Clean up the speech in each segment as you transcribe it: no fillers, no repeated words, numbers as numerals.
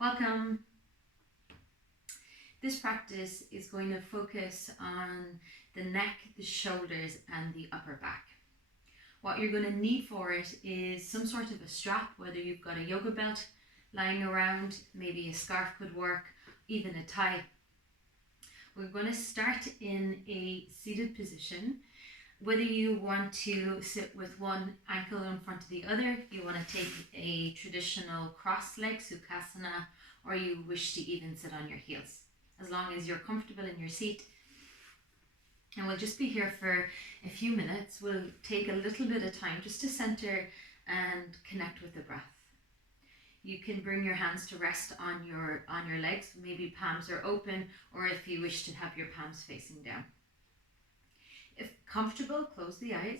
Welcome. This practice is going to focus on the neck, the shoulders, and the upper back. What you're going to need for it is some sort of a strap, whether you've got a yoga belt lying around, maybe a scarf could work, even a tie. We're going to start in a seated position. Whether you want to sit with one ankle in front of the other, if you want to take a traditional cross-leg sukhasana, or you wish to even sit on your heels, as long as you're comfortable in your seat. And we'll just be here for a few minutes. We'll take a little bit of time just to center and connect with the breath. You can bring your hands to rest on your legs, maybe palms are open, or if you wish to have your palms facing down. If comfortable, close the eyes,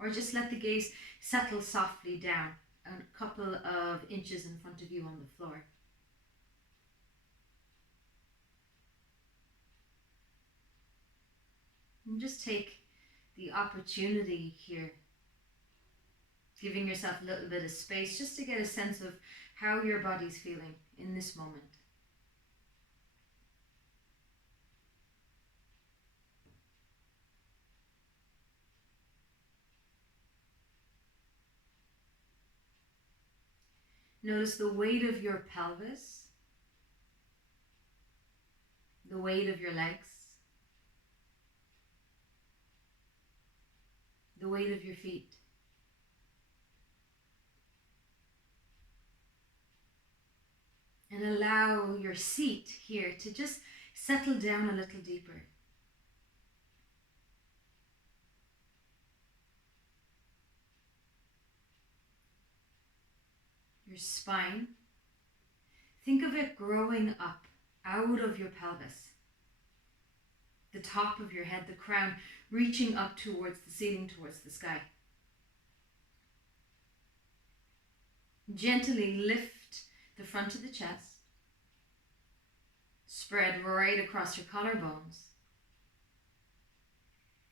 or just let the gaze settle softly down a couple of inches in front of you on the floor. And just take the opportunity here, giving yourself a little bit of space just to get a sense of how your body's feeling in this moment. Notice the weight of your pelvis, the weight of your legs, the weight of your feet. And allow your seat here to just settle down a little deeper. Your spine, think of it growing up out of your pelvis. The top of your head, the crown, reaching up towards the ceiling, towards the sky. Gently lift the front of the chest. Spread right across your collarbones.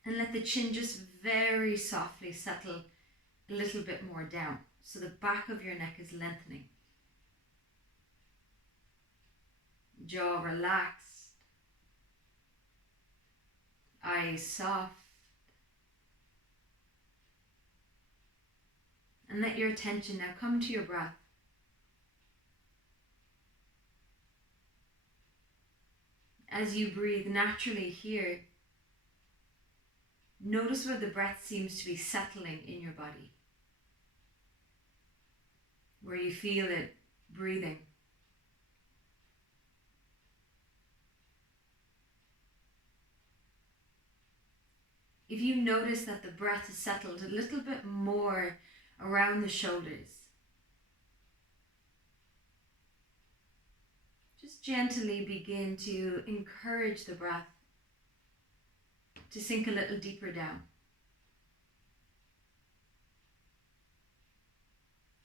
And let the chin just very softly settle a little bit more down, so the back of your neck is lengthening. Jaw relaxed. Eyes soft. And let your attention now come to your breath. As you breathe naturally here, notice where the breath seems to be settling in your body, where you feel it breathing. If you notice that the breath is settled a little bit more around the shoulders, just gently begin to encourage the breath to sink a little deeper down.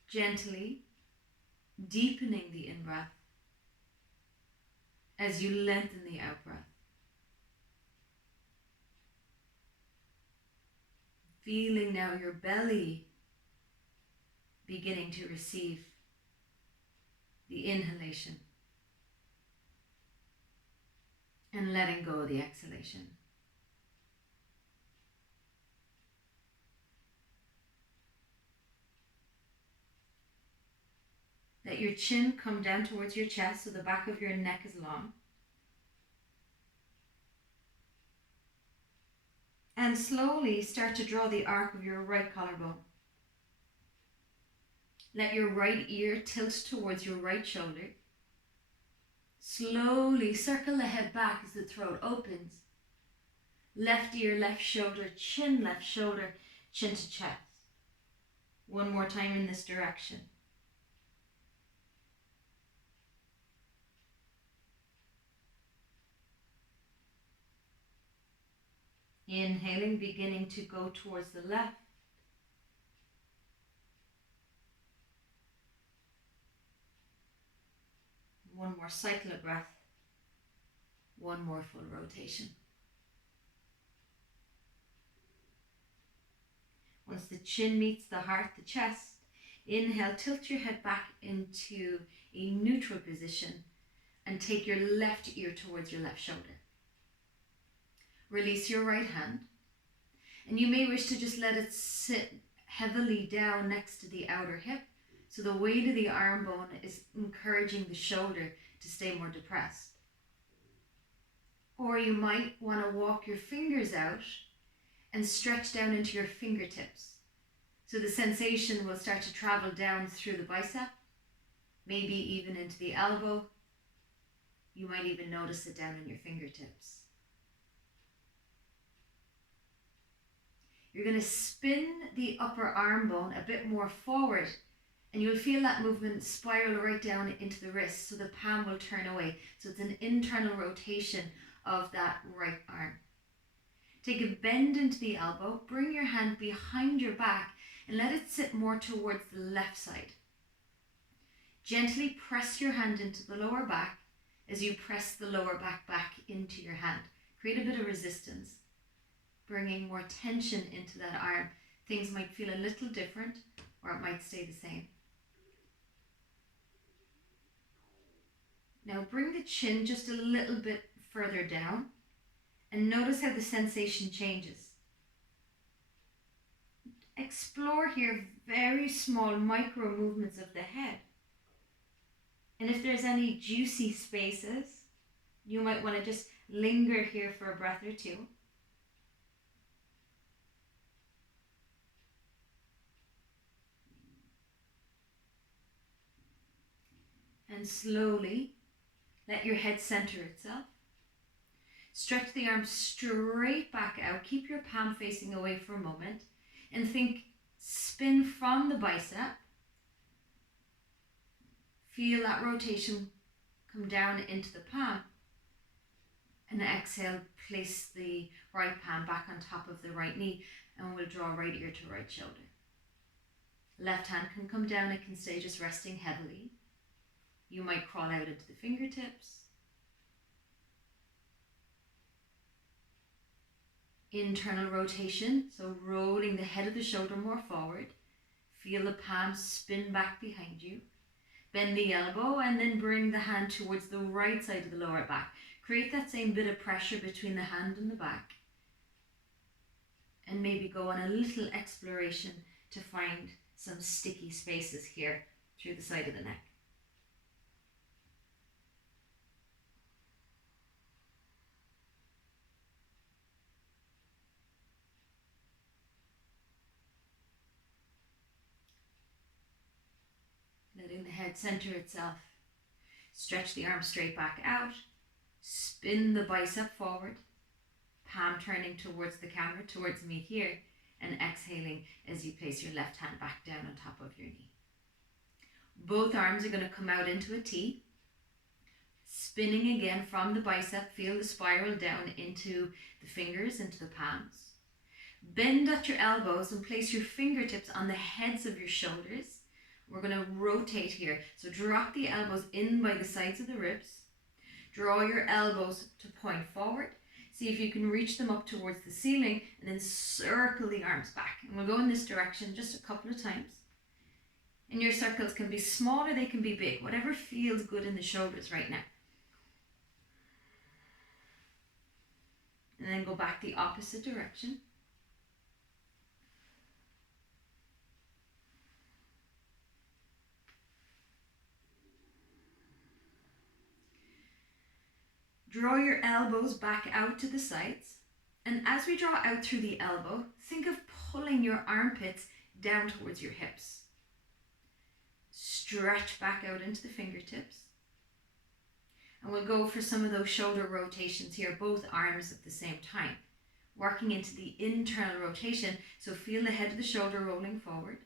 Gently deepening the in-breath as you lengthen the out-breath. Feeling now your belly beginning to receive the inhalation and letting go of the exhalation. Let your chin come down towards your chest so the back of your neck is long. And slowly start to draw the arc of your right collarbone. Let your right ear tilt towards your right shoulder. Slowly circle the head back as the throat opens. Left ear, left shoulder, chin to chest. One more time in this direction. Inhaling, beginning to go towards the left. One more cycle of breath. One more full rotation. Once the chin meets the heart, the chest, Inhale, tilt your head back into a neutral position and take your left ear towards your left shoulder. Release your right hand, and you may wish to just let it sit heavily down next to the outer hip, so the weight of the arm bone is encouraging the shoulder to stay more depressed. Or you might want to walk your fingers out and stretch down into your fingertips. So the sensation will start to travel down through the bicep, maybe even into the elbow. You might even notice it down in your fingertips. You're going to spin the upper arm bone a bit more forward, and you'll feel that movement spiral right down into the wrist, so the palm will turn away. So it's an internal rotation of that right arm. Take a bend into the elbow, bring your hand behind your back, and let it sit more towards the left side. Gently press your hand into the lower back as you press the lower back into your hand. Create a bit of resistance, bringing more tension into that arm. Things might feel a little different, or it might stay the same. Now bring the chin just a little bit further down and notice how the sensation changes. Explore here very small micro movements of the head. And if there's any juicy spaces, you might want to just linger here for a breath or two. And slowly let your head center itself. Stretch the arms straight back out. Keep your palm facing away for a moment. And think spin from the bicep. Feel that rotation come down into the palm. And exhale, place the right palm back on top of the right knee. And we'll draw right ear to right shoulder. Left hand can come down. It can stay just resting heavily. You might crawl out into the fingertips. Internal rotation, so rolling the head of the shoulder more forward. Feel the palms spin back behind you. Bend the elbow and then bring the hand towards the right side of the lower back. Create that same bit of pressure between the hand and the back. And maybe go on a little exploration to find some sticky spaces here through the side of the neck. Letting the head center itself. Stretch the arm straight back out. Spin the bicep forward. Palm turning towards the camera, towards me here. And exhaling as you place your left hand back down on top of your knee. Both arms are going to come out into a T. Spinning again from the bicep. Feel the spiral down into the fingers, into the palms. Bend at your elbows and place your fingertips on the heads of your shoulders. We're going to rotate here. So drop the elbows in by the sides of the ribs. Draw your elbows to point forward. See if you can reach them up towards the ceiling and then circle the arms back. And we'll go in this direction just a couple of times. And your circles can be small or they can be big, whatever feels good in the shoulders right now. And then go back the opposite direction. Draw your elbows back out to the sides. And as we draw out through the elbow, think of pulling your armpits down towards your hips. Stretch back out into the fingertips. And we'll go for some of those shoulder rotations here, both arms at the same time. Working into the internal rotation, so feel the head of the shoulder rolling forward.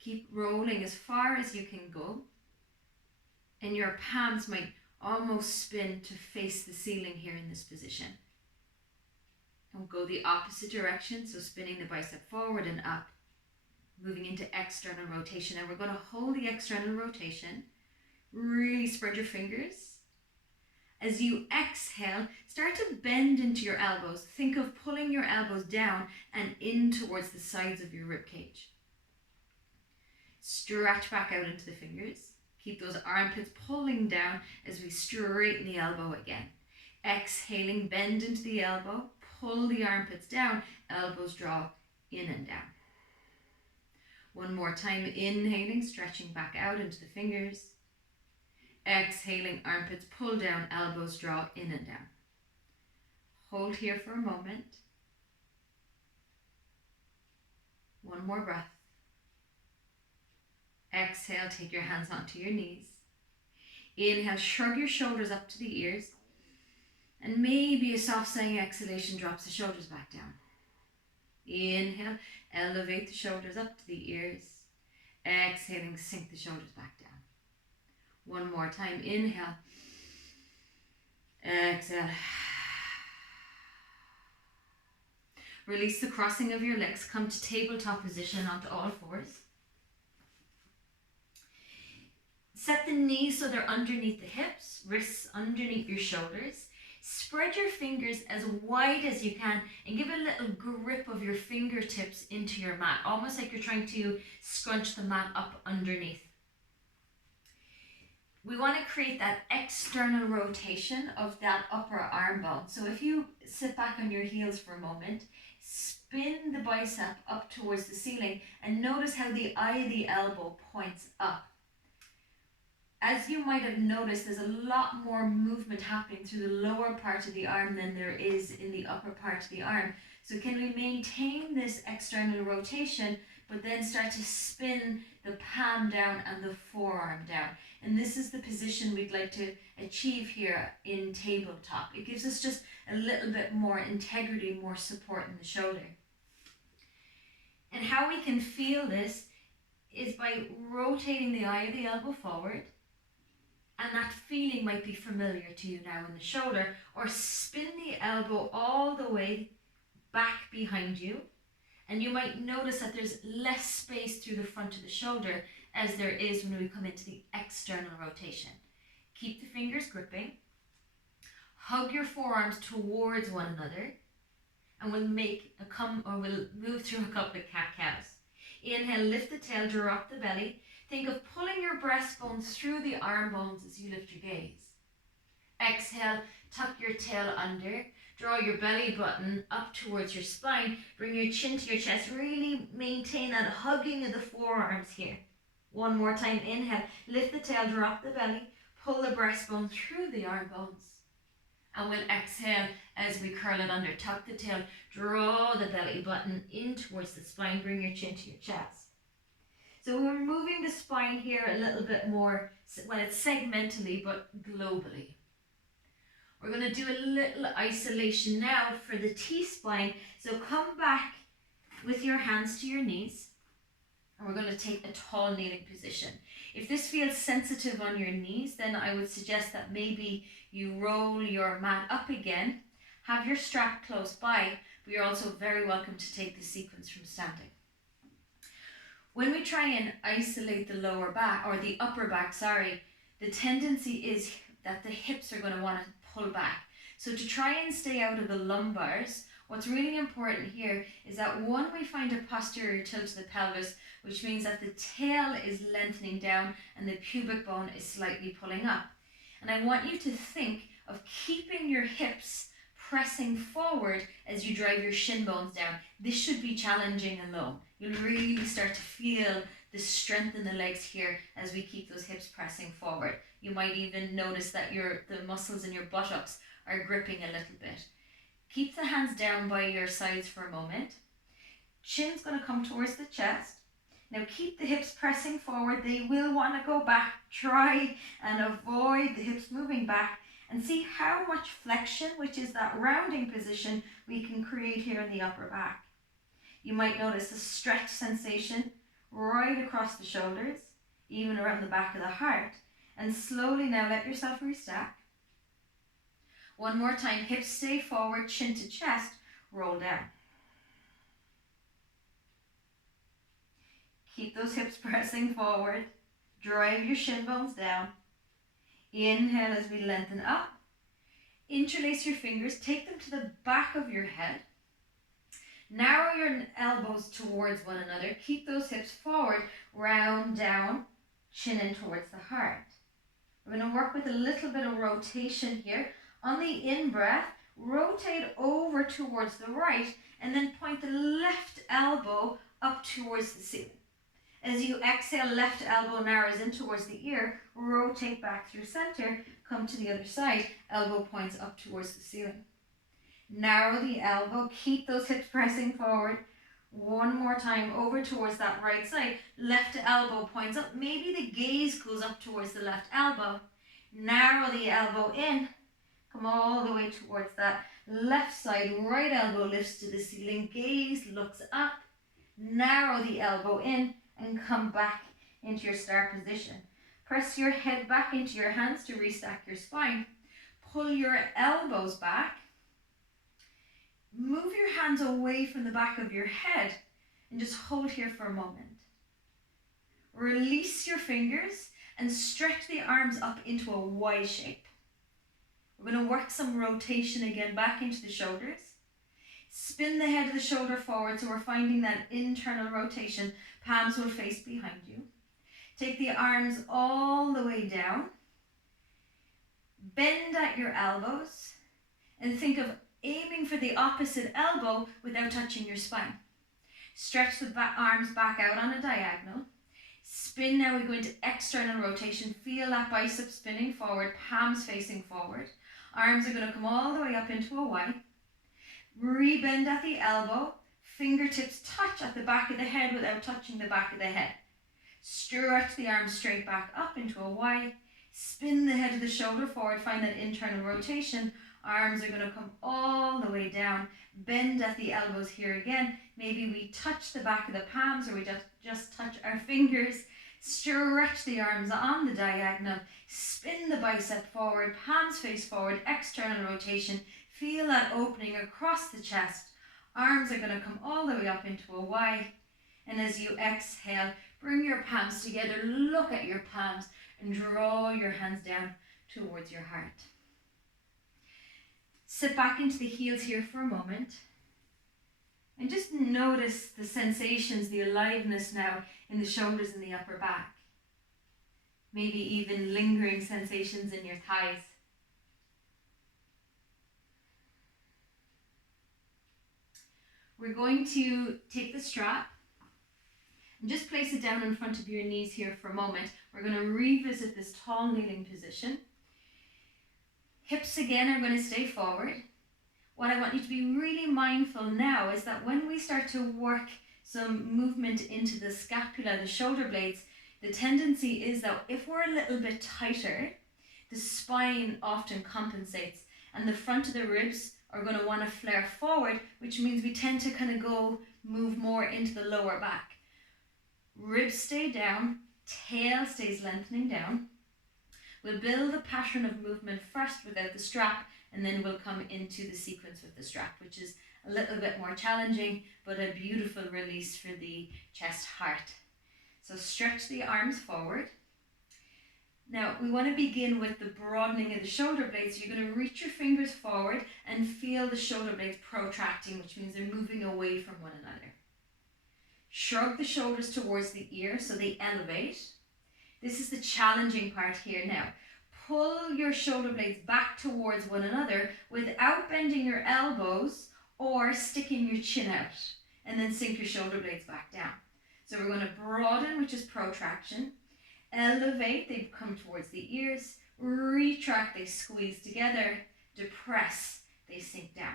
Keep rolling as far as you can go. And your palms might almost spin to face the ceiling here in this position. And we'll go the opposite direction, so spinning the bicep forward and up, moving into external rotation. And we're going to hold the external rotation, really spread your fingers. As you exhale, start to bend into your elbows. Think of pulling your elbows down and in towards the sides of your rib cage. Stretch back out into the fingers. Keep those armpits pulling down as we straighten the elbow again. Exhaling, bend into the elbow, pull the armpits down, elbows draw in and down. One more time, inhaling, stretching back out into the fingers. Exhaling, armpits pull down, elbows draw in and down. Hold here for a moment. One more breath. Exhale, take your hands onto your knees. Inhale, shrug your shoulders up to the ears. And maybe a soft sighing exhalation drops the shoulders back down. Inhale, elevate the shoulders up to the ears. Exhaling, sink the shoulders back down. One more time, inhale. Exhale. Release the crossing of your legs. Come to tabletop position onto all fours. Set the knees so they're underneath the hips, wrists underneath your shoulders. Spread your fingers as wide as you can and give a little grip of your fingertips into your mat, almost like you're trying to scrunch the mat up underneath. We want to create that external rotation of that upper arm bone. So if you sit back on your heels for a moment, spin the bicep up towards the ceiling and notice how the eye of the elbow points up. As you might have noticed, there's a lot more movement happening through the lower part of the arm than there is in the upper part of the arm. So can we maintain this external rotation, but then start to spin the palm down and the forearm down? And this is the position we'd like to achieve here in tabletop. It gives us just a little bit more integrity, more support in the shoulder. And how we can feel this is by rotating the eye of the elbow forward. And that feeling might be familiar to you now in the shoulder, or spin the elbow all the way back behind you. And you might notice that there's less space through the front of the shoulder as there is when we come into the external rotation. Keep the fingers gripping. Hug your forearms towards one another. And we'll move through a couple of cat-cows. Inhale, lift the tail, drop the belly. Think of pulling your breastbone through the arm bones as you lift your gaze. Exhale, tuck your tail under. Draw your belly button up towards your spine. Bring your chin to your chest. Really maintain that hugging of the forearms here. One more time, inhale. Lift the tail, drop the belly. Pull the breastbone through the arm bones. And we'll exhale as we curl it under. Tuck the tail, draw the belly button in towards the spine. Bring your chin to your chest. So we're moving the spine here a little bit more, well, it's segmentally, but globally. We're going to do a little isolation now for the T-spine. So come back with your hands to your knees. And we're going to take a tall kneeling position. If this feels sensitive on your knees, then I would suggest that maybe you roll your mat up again. Have your strap close by, but you're also very welcome to take the sequence from standing. When we try and isolate the lower back, or the upper back, the tendency is that the hips are going to want to pull back. So to try and stay out of the lumbars, what's really important here is that one, we find a posterior tilt of the pelvis, which means that the tail is lengthening down and the pubic bone is slightly pulling up. And I want you to think of keeping your hips pressing forward as you drive your shin bones down. This should be challenging and low. You'll really start to feel the strength in the legs here as we keep those hips pressing forward. You might even notice that the muscles in your buttocks are gripping a little bit. Keep the hands down by your sides for a moment. Chin's going to come towards the chest. Now keep the hips pressing forward. They will want to go back. Try and avoid the hips moving back. And see how much flexion, which is that rounding position, we can create here in the upper back. You might notice a stretch sensation right across the shoulders, even around the back of the heart. And slowly now let yourself restack. One more time, hips stay forward, chin to chest, roll down. Keep those hips pressing forward. Drive your shin bones down. Inhale as we lengthen up. Interlace your fingers, take them to the back of your head. Narrow your elbows towards one another. Keep those hips forward, round down, chin in towards the heart. We're going to work with a little bit of rotation here. On the in-breath, rotate over towards the right and then point the left elbow up towards the ceiling. As you exhale, left elbow narrows in towards the ear, rotate back through center, come to the other side, elbow points up towards the ceiling. Narrow the elbow, keep those hips pressing forward. One more time, over towards that right side. Left elbow points up. Maybe the gaze goes up towards the left elbow. Narrow the elbow in. Come all the way towards that left side. Right elbow lifts to the ceiling. Gaze looks up. Narrow the elbow in and come back into your start position. Press your head back into your hands to restack your spine. Pull your elbows back. Move your hands away from the back of your head and just hold here for a moment. Release your fingers and stretch the arms up into a Y shape. We're going to work some rotation again back into the shoulders. Spin the head of the shoulder forward so we're finding that internal rotation. Palms will face behind you. Take the arms all the way down. Bend at your elbows and think of aiming for the opposite elbow without touching your spine. Stretch the arms back out on a diagonal. Spin now, we go into external rotation. Feel that bicep spinning forward, palms facing forward. Arms are going to come all the way up into a Y. Rebend at the elbow. Fingertips touch at the back of the head without touching the back of the head. Stretch the arms straight back up into a Y. Spin the head of the shoulder forward. Find that internal rotation. Arms are going to come all the way down. Bend at the elbows here again. Maybe we touch the back of the palms or we just touch our fingers. Stretch the arms on the diagonal. Spin the bicep forward. Palms face forward. External rotation. Feel that opening across the chest. Arms are going to come all the way up into a Y. And as you exhale, bring your palms together. Look at your palms and draw your hands down towards your heart. Sit back into the heels here for a moment and just notice the sensations, the aliveness now in the shoulders and the upper back. Maybe even lingering sensations in your thighs. We're going to take the strap and just place it down in front of your knees here for a moment. We're going to revisit this tall kneeling position. Hips again are going to stay forward. What I want you to be really mindful now is that when we start to work some movement into the scapula, the shoulder blades, the tendency is that if we're a little bit tighter, the spine often compensates and the front of the ribs are going to want to flare forward, which means we tend to kind of move more into the lower back. Ribs stay down, tail stays lengthening down. We'll build a pattern of movement first without the strap, and then we'll come into the sequence with the strap, which is a little bit more challenging, but a beautiful release for the chest heart. So stretch the arms forward. Now we want to begin with the broadening of the shoulder blades. So you're going to reach your fingers forward and feel the shoulder blades protracting, which means they're moving away from one another. Shrug the shoulders towards the ear so they elevate. This is the challenging part here now. Pull your shoulder blades back towards one another without bending your elbows or sticking your chin out, and then sink your shoulder blades back down. So we're going to broaden, which is protraction. Elevate, they come towards the ears. Retract, they squeeze together. Depress, they sink down.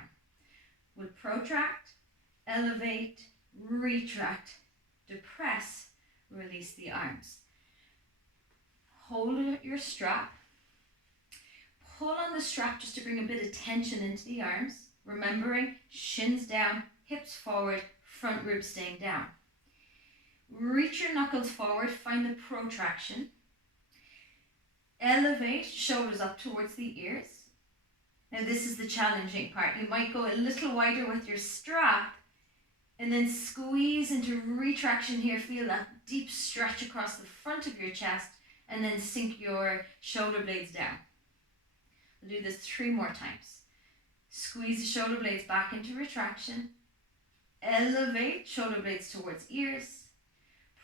We'll protract, elevate, retract, depress, release the arms. Hold your strap. Pull on the strap just to bring a bit of tension into the arms. Remembering, shins down, hips forward, front ribs staying down. Reach your knuckles forward, find the protraction. Elevate, shoulders up towards the ears. Now this is the challenging part. You might go a little wider with your strap and then squeeze into retraction here. Feel that deep stretch across the front of your chest and then sink your shoulder blades down. We'll do this 3 more times. Squeeze the shoulder blades back into retraction. Elevate shoulder blades towards ears.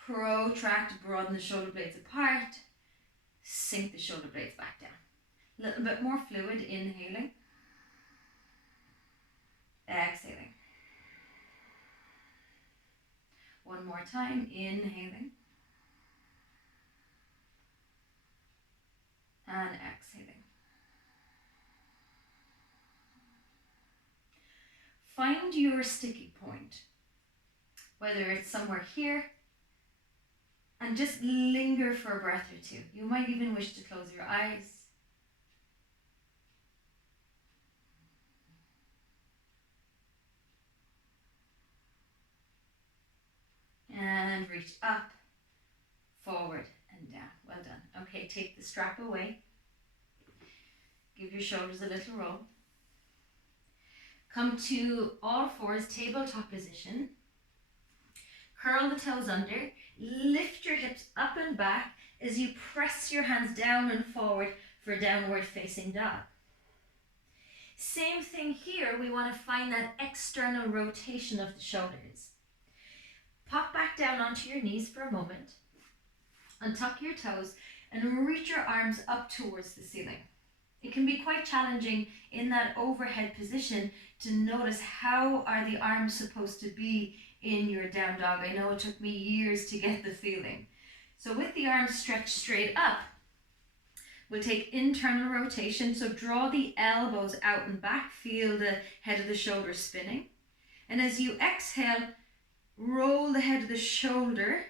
Protract, broaden the shoulder blades apart. Sink the shoulder blades back down. A little bit more fluid, inhaling. Exhaling. One more time, inhaling. And exhaling. Find your sticky point, whether it's somewhere here, and just linger for a breath or two. You might even wish to close your eyes. And reach up, forward, and down. Well done. Okay, take the strap away. Give your shoulders a little roll. Come to all fours, tabletop position. Curl the toes under. Lift your hips up and back as you press your hands down and forward for downward facing dog. Same thing here, we want to find that external rotation of the shoulders. Pop back down onto your knees for a moment. Untuck your toes and reach your arms up towards the ceiling. It can be quite challenging in that overhead position to notice how are the arms supposed to be in your down dog. I know it took me years to get the feeling. So with the arms stretched straight up, we'll take internal rotation. So draw the elbows out and back, feel the head of the shoulder spinning. And as you exhale, roll the head of the shoulder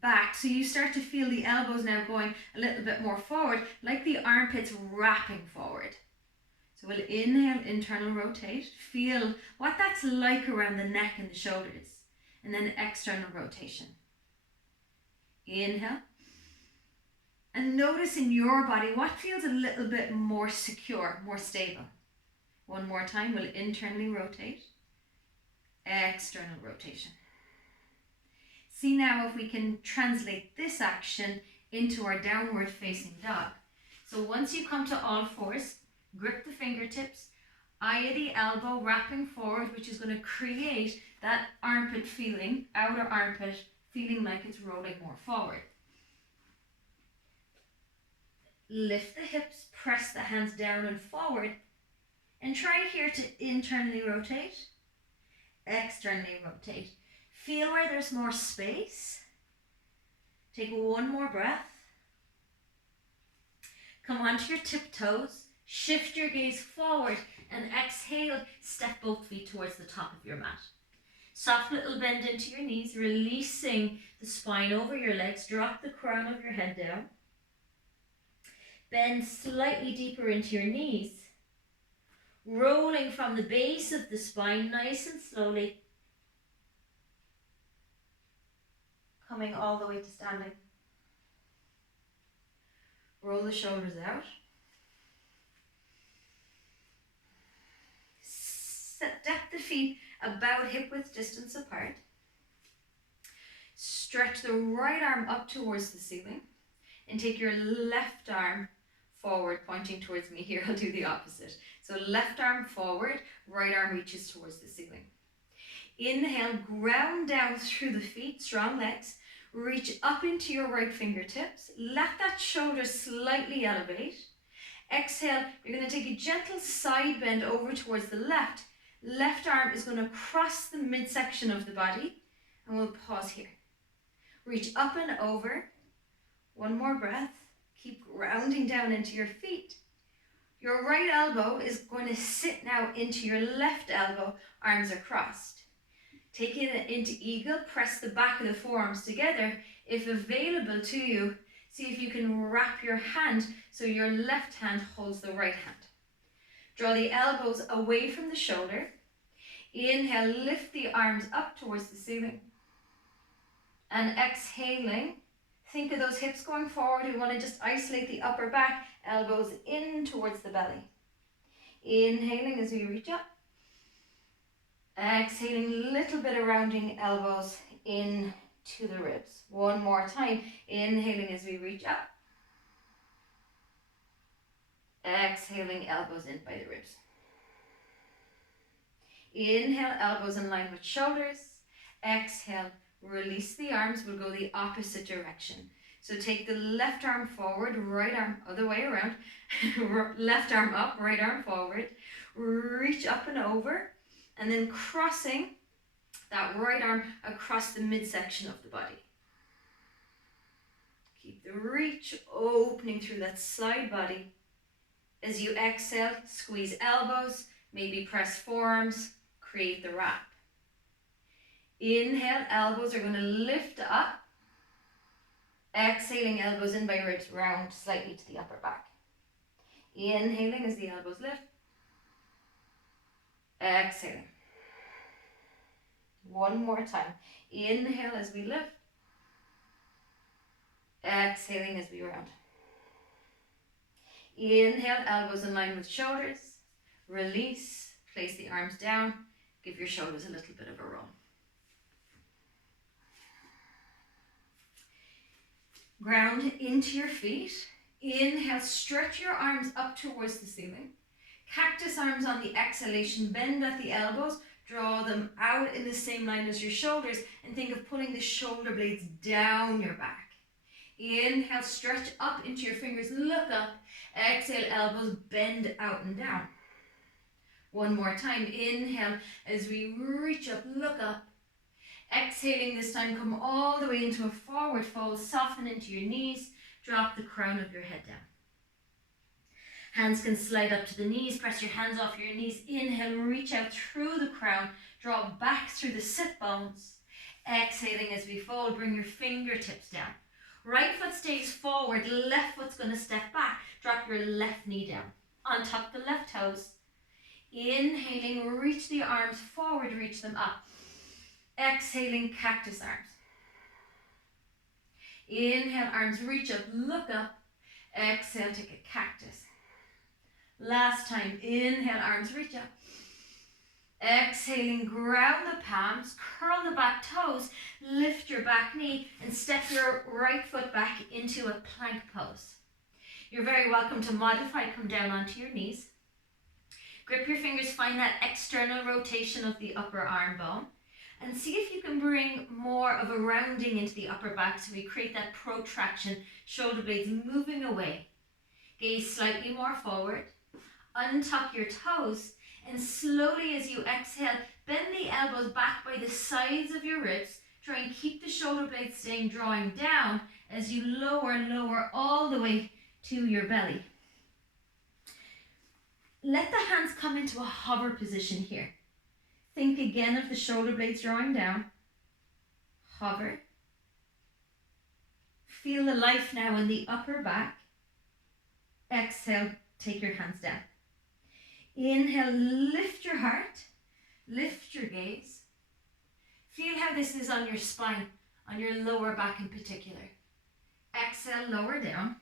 back. So you start to feel the elbows now going a little bit more forward, like the armpits wrapping forward. So we'll inhale, internal rotate. Feel what that's like around the neck and the shoulders. And then external rotation. Inhale. And notice in your body what feels a little bit more secure, more stable. One more time, we'll internally rotate. External rotation. See now if we can translate this action into our downward facing dog. So once you come to all fours, grip the fingertips, eye of the elbow wrapping forward, which is going to create that armpit feeling, outer armpit feeling like it's rolling more forward. Lift the hips, press the hands down and forward, and try here to internally rotate, externally rotate. Feel where there's more space. Take one more breath. Come onto your tiptoes, shift your gaze forward, and exhale, step both feet towards the top of your mat. Soft little bend into your knees, releasing the spine over your legs. Drop the crown of your head down. Bend slightly deeper into your knees. Rolling from the base of the spine, nice and slowly. Coming all the way to standing. Roll the shoulders out. Step the feet about hip width distance apart. Stretch the right arm up towards the ceiling and take your left arm forward, pointing towards me here. I'll do the opposite. So left arm forward, right arm reaches towards the ceiling. Inhale, ground down through the feet, strong legs. Reach up into your right fingertips. Let that shoulder slightly elevate. Exhale, you're going to take a gentle side bend over towards the left. Left arm is going to cross the midsection of the body, and we'll pause here. Reach up and over. One more breath. Keep grounding down into your feet. Your right elbow is going to sit now into your left elbow, arms are crossed. Take it into eagle, press the back of the forearms together. If available to you, see if you can wrap your hand so your left hand holds the right hand. Draw the elbows away from the shoulder. Inhale, lift the arms up towards the ceiling. And exhaling, think of those hips going forward. We want to just isolate the upper back, elbows in towards the belly. Inhaling as we reach up. Exhaling, a little bit of rounding elbows in to the ribs. One more time. Inhaling as we reach up. Exhaling, elbows in by the ribs. Inhale, elbows in line with shoulders. Exhale, release the arms. We'll go the opposite direction. So take the left arm forward, right arm other way around. Left arm up, right arm forward. Reach up and over, and then crossing that right arm across the midsection of the body. Keep the reach opening through that side body. As you exhale, squeeze elbows, maybe press forearms, create the wrap. Inhale, elbows are going to lift up. Exhaling, elbows in by ribs round slightly to the upper back. Inhaling as the elbows lift. Exhaling. One more time. Inhale as we lift. Exhaling as we round. Inhale, elbows in line with shoulders. Release, place the arms down. Give your shoulders a little bit of a roll. Ground into your feet. Inhale, stretch your arms up towards the ceiling. Cactus arms on the exhalation, bend at the elbows, draw them out in the same line as your shoulders, and think of pulling the shoulder blades down your back. Inhale, stretch up into your fingers, look up. Exhale, elbows bend out and down. One more time. Inhale as we reach up, look up. Exhaling this time, come all the way into a forward fold, soften into your knees, drop the crown of your head down. Hands can slide up to the knees, press your hands off your knees. Inhale, reach out through the crown, draw back through the sit bones. Exhaling as we fold, bring your fingertips down. Right foot stays forward, left foot's going to step back. Drop your left knee down. Untuck the left toes. Inhaling, reach the arms forward, reach them up. Exhaling, cactus arms. Inhale, arms reach up, look up. Exhale, take a cactus. Last time, inhale, arms reach up. Exhaling, ground the palms, curl the back toes, lift your back knee, and step your right foot back into a plank pose. You're very welcome to modify, come down onto your knees. Grip your fingers, find that external rotation of the upper arm bone. And see if you can bring more of a rounding into the upper back so we create that protraction, shoulder blades moving away. Gaze slightly more forward. Untuck your toes, and slowly as you exhale, bend the elbows back by the sides of your ribs. Try and keep the shoulder blades staying drawing down as you lower all the way to your belly. Let the hands come into a hover position here. Think again of the shoulder blades drawing down. Hover. Feel the life now in the upper back. Exhale, take your hands down. Inhale, lift your heart. Lift your gaze. Feel how this is on your spine, on your lower back in particular. Exhale, lower down.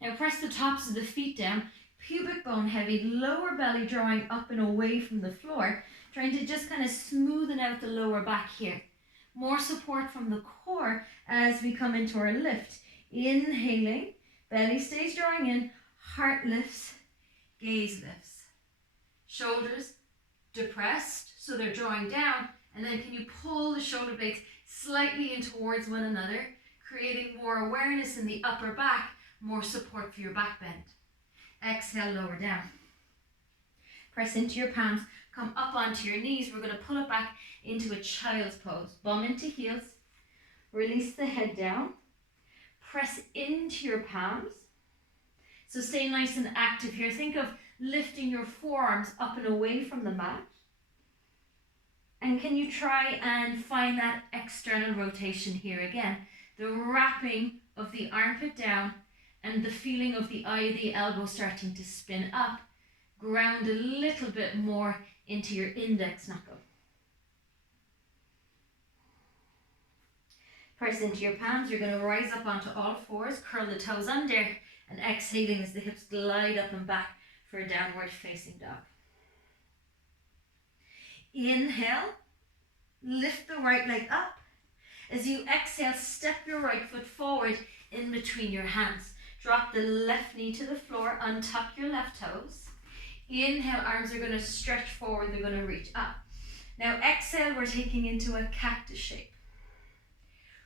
Now press the tops of the feet down. Pubic bone heavy, lower belly drawing up and away from the floor, trying to just kind of smoothen out the lower back here. More support from the core as we come into our lift. Inhaling, belly stays drawing in, heart lifts, gaze lifts. Shoulders depressed, so they're drawing down, and then can you pull the shoulder blades slightly in towards one another, creating more awareness in the upper back, more support for your back bend. Exhale, lower down. Press into your palms, come up onto your knees. We're going to pull it back into a child's pose. Bum into heels. Release the head down. Press into your palms. So stay nice and active here. Think of lifting your forearms up and away from the mat. And can you try and find that external rotation here again? The wrapping of the armpit down and the feeling of the eye of the elbow starting to spin up. Ground a little bit more into your index knuckle. Press into your palms. You're going to rise up onto all fours, curl the toes under, and exhaling as the hips glide up and back for a downward facing dog. Inhale, lift the right leg up. As you exhale, step your right foot forward in between your hands. Drop the left knee to the floor, untuck your left toes. Inhale, arms are going to stretch forward, they're going to reach up. Now exhale, we're taking into a cactus shape.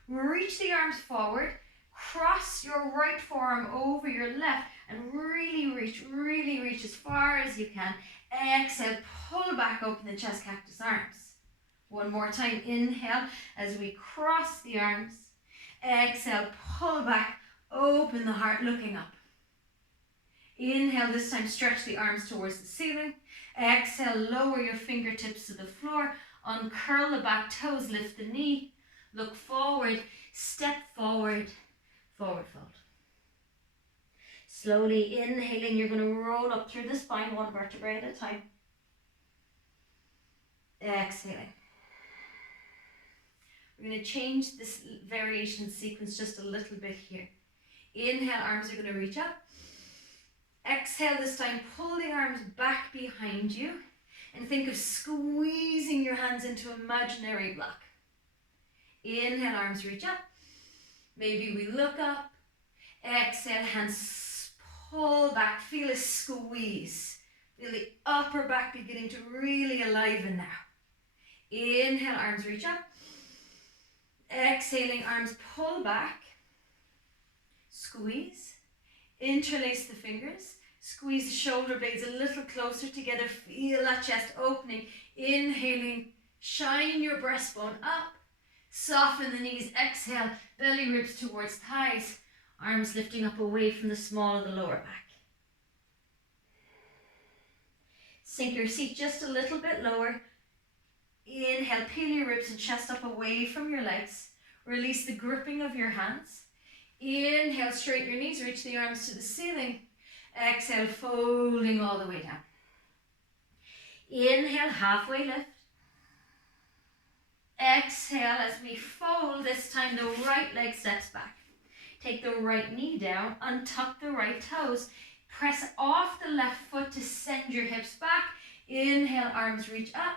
Reach the arms forward, cross your right forearm over your left, and really reach as far as you can. Exhale, pull back, open the chest, cactus arms. One more time, inhale as we cross the arms. Exhale, pull back, open the heart, looking up. Inhale, this time stretch the arms towards the ceiling. Exhale, lower your fingertips to the floor, uncurl the back toes, lift the knee, look forward, step forward, forward fold. Slowly inhaling, you're going to roll up through the spine, one vertebrae at a time. Exhaling. We're going to change this variation sequence just a little bit here. Inhale, arms are going to reach up. Exhale, this time pull the arms back behind you and think of squeezing your hands into an imaginary block. Inhale, arms reach up. Maybe we look up. Exhale, hands pull back. Feel a squeeze. Feel the upper back beginning to really aliven now. Inhale, arms reach up. Exhaling, arms pull back. Squeeze. Interlace the fingers. Squeeze the shoulder blades a little closer together. Feel that chest opening. Inhaling, shine your breastbone up. Soften the knees. Exhale, belly ribs towards thighs. Arms lifting up away from the small of the lower back. Sink your seat just a little bit lower. Inhale, peel your ribs and chest up away from your legs. Release the gripping of your hands. Inhale, straighten your knees, reach the arms to the ceiling. Exhale, folding all the way down. Inhale, halfway lift. Exhale, as we fold, this time the right leg steps back. Take the right knee down, untuck the right toes. Press off the left foot to send your hips back. Inhale, arms reach up.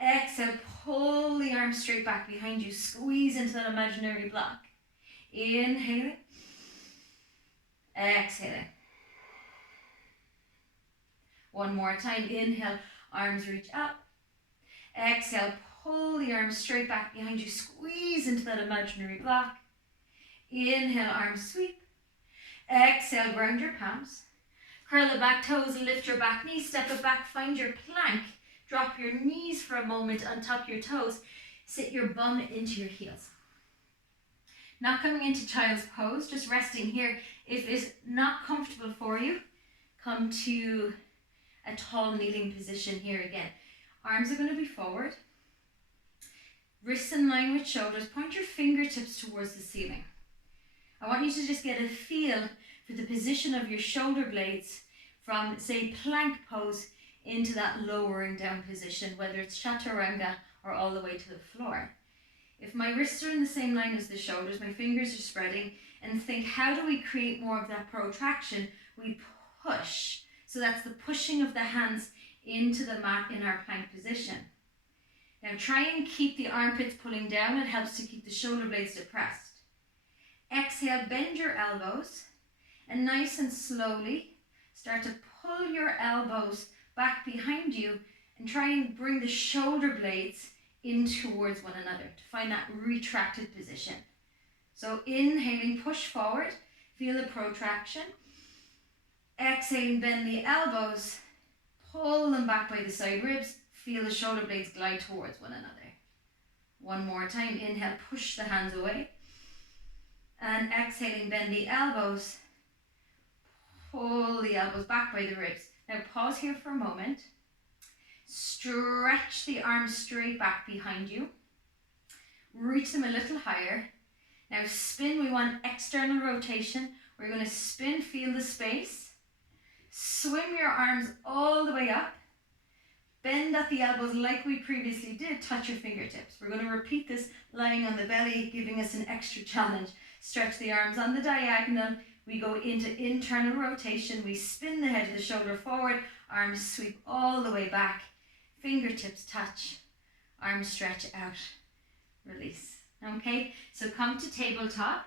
Exhale, pull the arms straight back behind you. Squeeze into that imaginary block. Inhaling. Exhaling. One more time. Inhale, arms reach up. Exhale, pull the arms straight back behind you. Squeeze into that imaginary block. Inhale, arms sweep. Exhale, ground your palms. Curl the back toes, lift your back knee, step it back, find your plank. Drop your knees for a moment, untuck your toes. Sit your bum into your heels. Not coming into child's pose, just resting here. If it's not comfortable for you, come to a tall kneeling position here again. Arms are going to be forward. Wrists in line with shoulders. Point your fingertips towards the ceiling. I want you to just get a feel for the position of your shoulder blades from, say, plank pose into that lowering down position, whether it's chaturanga or all the way to the floor. If my wrists are in the same line as the shoulders, my fingers are spreading, and think, how do we create more of that protraction? We push. So that's the pushing of the hands into the mat in our plank position. Now try and keep the armpits pulling down. It helps to keep the shoulder blades depressed. Exhale, bend your elbows, and nice and slowly start to pull your elbows back behind you and try and bring the shoulder blades in towards one another to find that retracted position. So inhaling, push forward, feel the protraction. Exhaling, bend the elbows, pull them back by the side ribs, feel the shoulder blades glide towards one another. One more time, inhale, push the hands away. And exhaling, bend the elbows, pull the elbows back by the ribs. Now pause here for a moment. Stretch the arms straight back behind you. Reach them a little higher. Now spin, we want external rotation. We're going to spin, feel the space. Swim your arms all the way up. Bend at the elbows like we previously did. Touch your fingertips. We're going to repeat this lying on the belly, giving us an extra challenge. Stretch the arms on the diagonal. We go into internal rotation. We spin the head of the shoulder forward. Arms sweep all the way back. Fingertips touch. Arms stretch out. Release. Okay, so come to tabletop.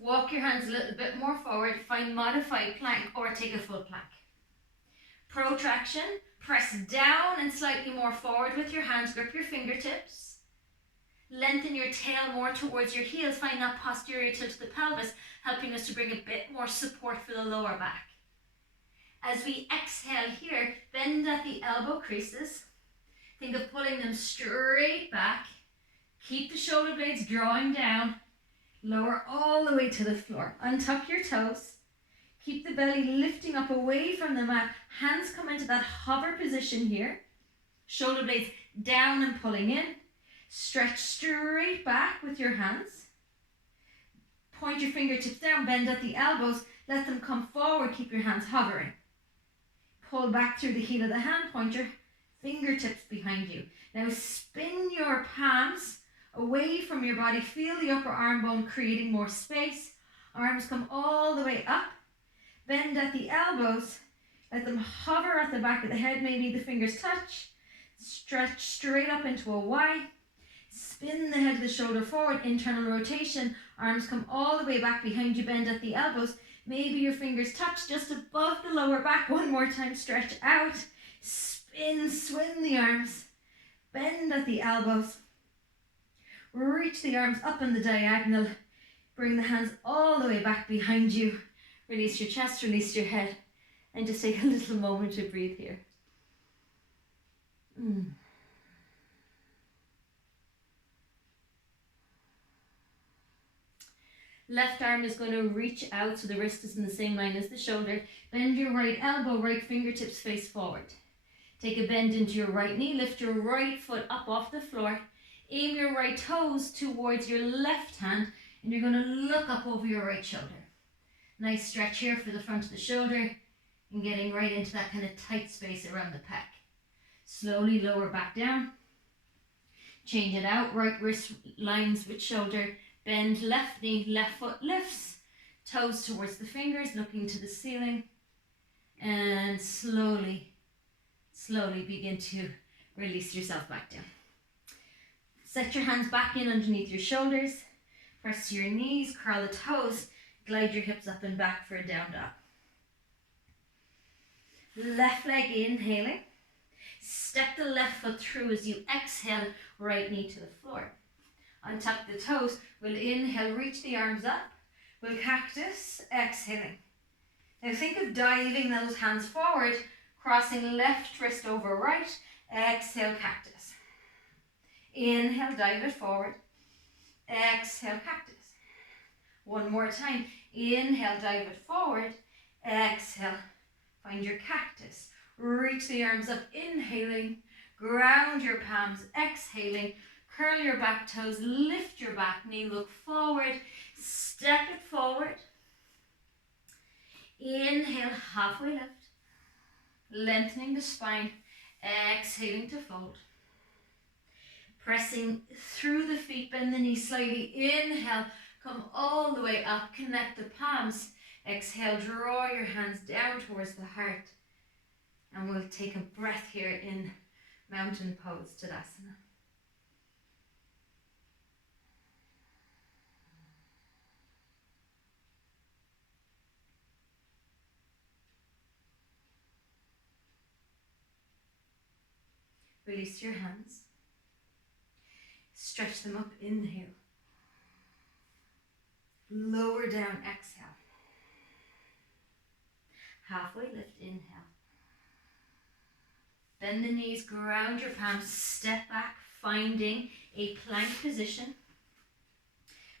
Walk your hands a little bit more forward. Find modified plank or take a full plank. Protraction, press down and slightly more forward with your hands, grip your fingertips. Lengthen your tail more towards your heels, find that posterior tilt to the pelvis, helping us to bring a bit more support for the lower back. As we exhale here, bend at the elbow creases. Think of pulling them straight back. Keep the shoulder blades drawing down. Lower all the way to the floor. Untuck your toes. Keep the belly lifting up away from the mat. Hands come into that hover position here. Shoulder blades down and pulling in. Stretch straight back with your hands. Point your fingertips down, bend at the elbows. Let them come forward. Keep your hands hovering. Pull back through the heel of the hand. Point your fingertips behind you. Now spin your palms away from your body. Feel the upper arm bone creating more space. Arms come all the way up. Bend at the elbows. Let them hover at the back of the head. Maybe the fingers touch. Stretch straight up into a Y. Spin the head of the shoulder forward. Internal rotation. Arms come all the way back behind you. Bend at the elbows. Maybe your fingers touch just above the lower back. One more time. Stretch out. Spin, swing the arms. Bend at the elbows. Reach the arms up in the diagonal. Bring the hands all the way back behind you. Release your chest, release your head. And just take a little moment to breathe here. Left arm is going to reach out so the wrist is in the same line as the shoulder. Bend your right elbow, right fingertips face forward. Take a bend into your right knee. Lift your right foot up off the floor. Aim your right toes towards your left hand, and you're going to look up over your right shoulder. Nice stretch here for the front of the shoulder and getting right into that kind of tight space around the pec. Slowly lower back down. Change it out. Right wrist lines with shoulder. Bend left knee, left foot lifts. Toes towards the fingers, looking to the ceiling. And slowly begin to release yourself back down. Set your hands back in underneath your shoulders. Press your knees, curl the toes. Glide your hips up and back for a down dog. Left leg inhaling. Step the left foot through as you exhale, right knee to the floor. Untuck the toes. We'll inhale, reach the arms up. We'll cactus, exhaling. Now think of diving those hands forward, crossing left wrist over right. Exhale, cactus. Inhale, dive it forward. Exhale, cactus. One more time. Inhale, dive it forward. Exhale, find your cactus. Reach the arms up, inhaling. Ground your palms, exhaling. Curl your back toes, lift your back knee, look forward. Step it forward. Inhale, halfway lift. Lengthening the spine. Exhaling to fold. Pressing through the feet, bend the knees slightly. Inhale, come all the way up, connect the palms. Exhale, draw your hands down towards the heart. And we'll take a breath here in mountain pose, Tadasana. Release your hands. Stretch them up, inhale. Lower down, exhale. Halfway lift, inhale. Bend the knees, ground your palms, step back, finding a plank position.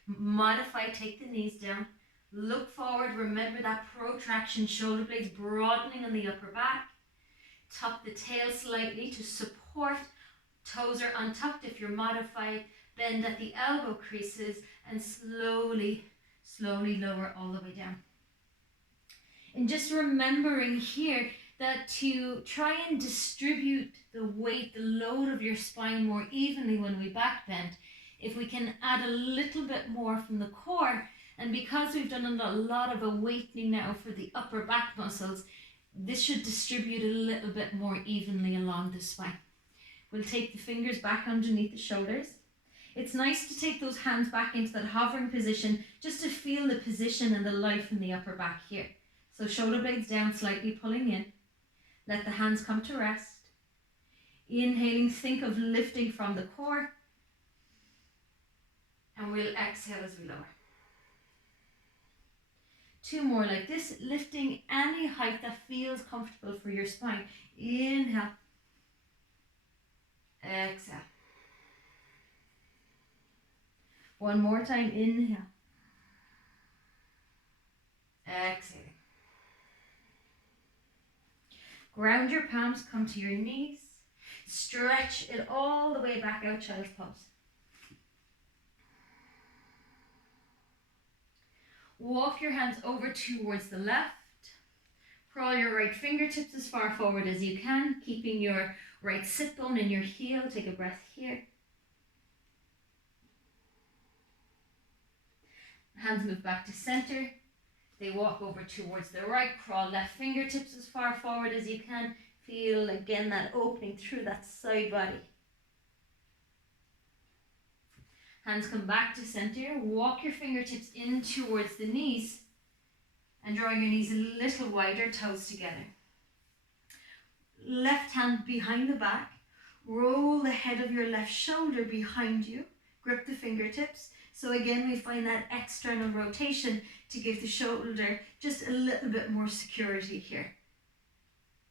Modify, take the knees down. Look forward, remember that protraction, shoulder blades broadening on the upper back. Tuck the tail slightly to support. Toes are untucked if you're modified. Bend at the elbow creases and slowly lower all the way down. And just remembering here that to try and distribute the weight, the load of your spine more evenly when we back bend, if we can add a little bit more from the core, and because we've done a lot of awakening now for the upper back muscles, this should distribute a little bit more evenly along the spine. We'll take the fingers back underneath the shoulders. It's nice to take those hands back into that hovering position just to feel the position and the life in the upper back here. So shoulder blades down, slightly pulling in. Let the hands come to rest. Inhaling, think of lifting from the core. And we'll exhale as we lower. 2 more like this, lifting any height that feels comfortable for your spine. Inhale. Exhale. 1 more time, inhale. Exhale. Ground your palms, come to your knees. Stretch it all the way back out, child's pose. Walk your hands over towards the left. Crawl your right fingertips as far forward as you can, keeping your right sit bone in your heel. Take a breath here. Hands move back to center. They walk over towards the right. Crawl left fingertips as far forward as you can. Feel again that opening through that side body. Hands come back to center. Walk your fingertips in towards the knees and draw your knees a little wider, toes together. Left hand behind the back. Roll the head of your left shoulder behind you. Grip the fingertips. So again, we find that external rotation to give the shoulder just a little bit more security here.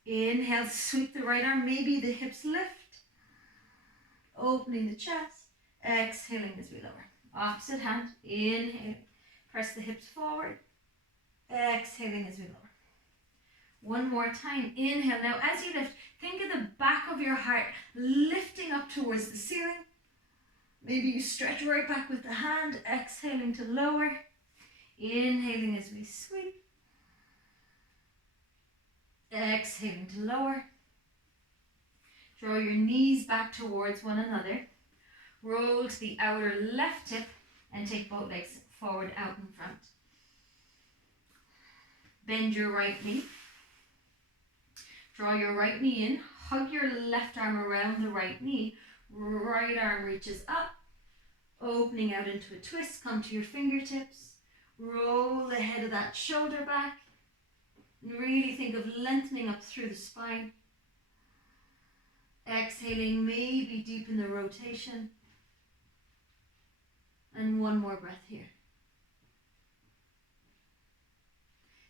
Inhale, sweep the right arm, maybe the hips lift. Opening the chest. Exhaling as we lower. Opposite hand, inhale. Press the hips forward. Exhaling as we lower. 1 more time, inhale. Now as you lift, think of the back of your heart lifting up towards the ceiling. Maybe you stretch right back with the hand, exhaling to lower. Inhaling as we sweep. Exhaling to lower. Draw your knees back towards one another. Roll to the outer left hip and take both legs forward out in front. Bend your right knee. Draw your right knee in. Hug your left arm around the right knee. Right arm reaches up. Opening out into a twist. Come to your fingertips. Roll the head of that shoulder back. And really think of lengthening up through the spine. Exhaling, maybe deepen the rotation. And 1 more breath here.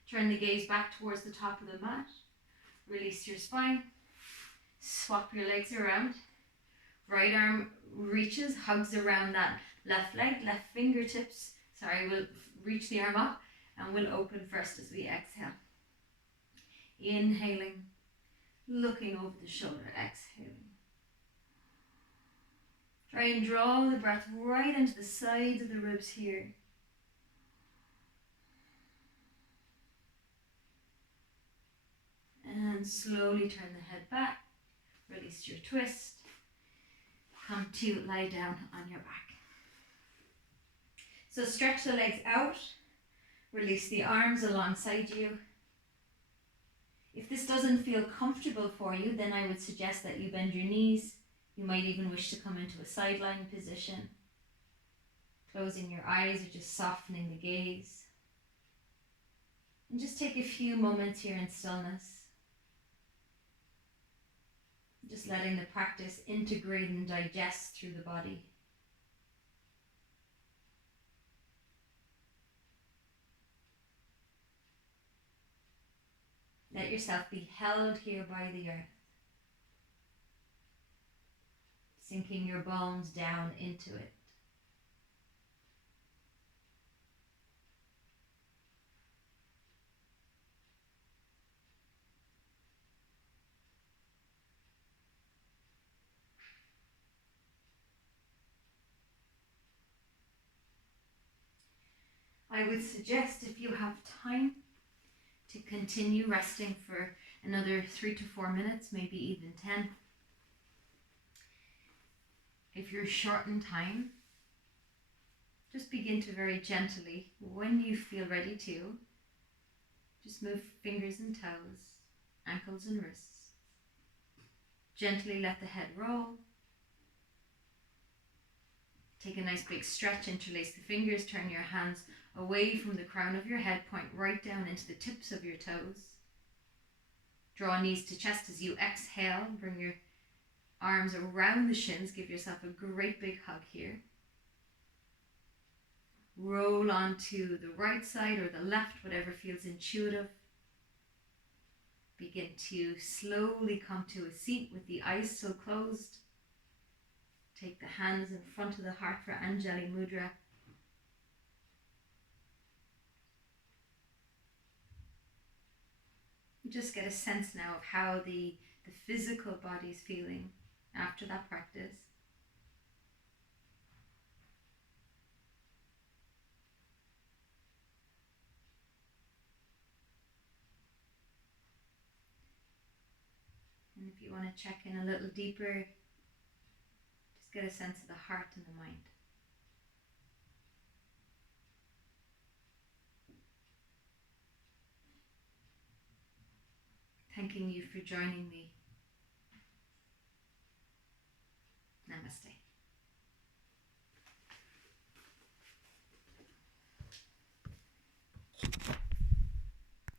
Turn the gaze back towards the top of the mat. Release your spine. Swap your legs around. Right arm reaches, hugs around that left leg, left fingertips. We'll reach the arm up and we'll open first as we exhale. Inhaling, looking over the shoulder, exhaling. Try and draw the breath right into the sides of the ribs here. And slowly turn the head back. Release your twist. Come to lie down on your back. So stretch the legs out. Release the arms alongside you. If this doesn't feel comfortable for you, then I would suggest that you bend your knees. You might even wish to come into a sideline position. Closing your eyes or just softening the gaze. And just take a few moments here in stillness. Just letting the practice integrate and digest through the body. Let yourself be held here by the earth. Sinking your bones down into it. I would suggest, if you have time, to continue resting for another 3 to 4 minutes, maybe even 10. If you're short in time, just begin to very gently, when you feel ready to, just move fingers and toes, ankles and wrists. Gently let the head roll. Take a nice big stretch, interlace the fingers, turn your hands away from the crown of your head, point right down into the tips of your toes. Draw knees to chest as you exhale. Bring your arms around the shins. Give yourself a great big hug here. Roll onto the right side or the left, whatever feels intuitive. Begin to slowly come to a seat with the eyes still closed. Take the hands in front of the heart for Anjali Mudra. Just get a sense now of how the physical body is feeling after that practice. And if you want to check in a little deeper, just get a sense of the heart and the mind. Thanking you for joining me. Namaste.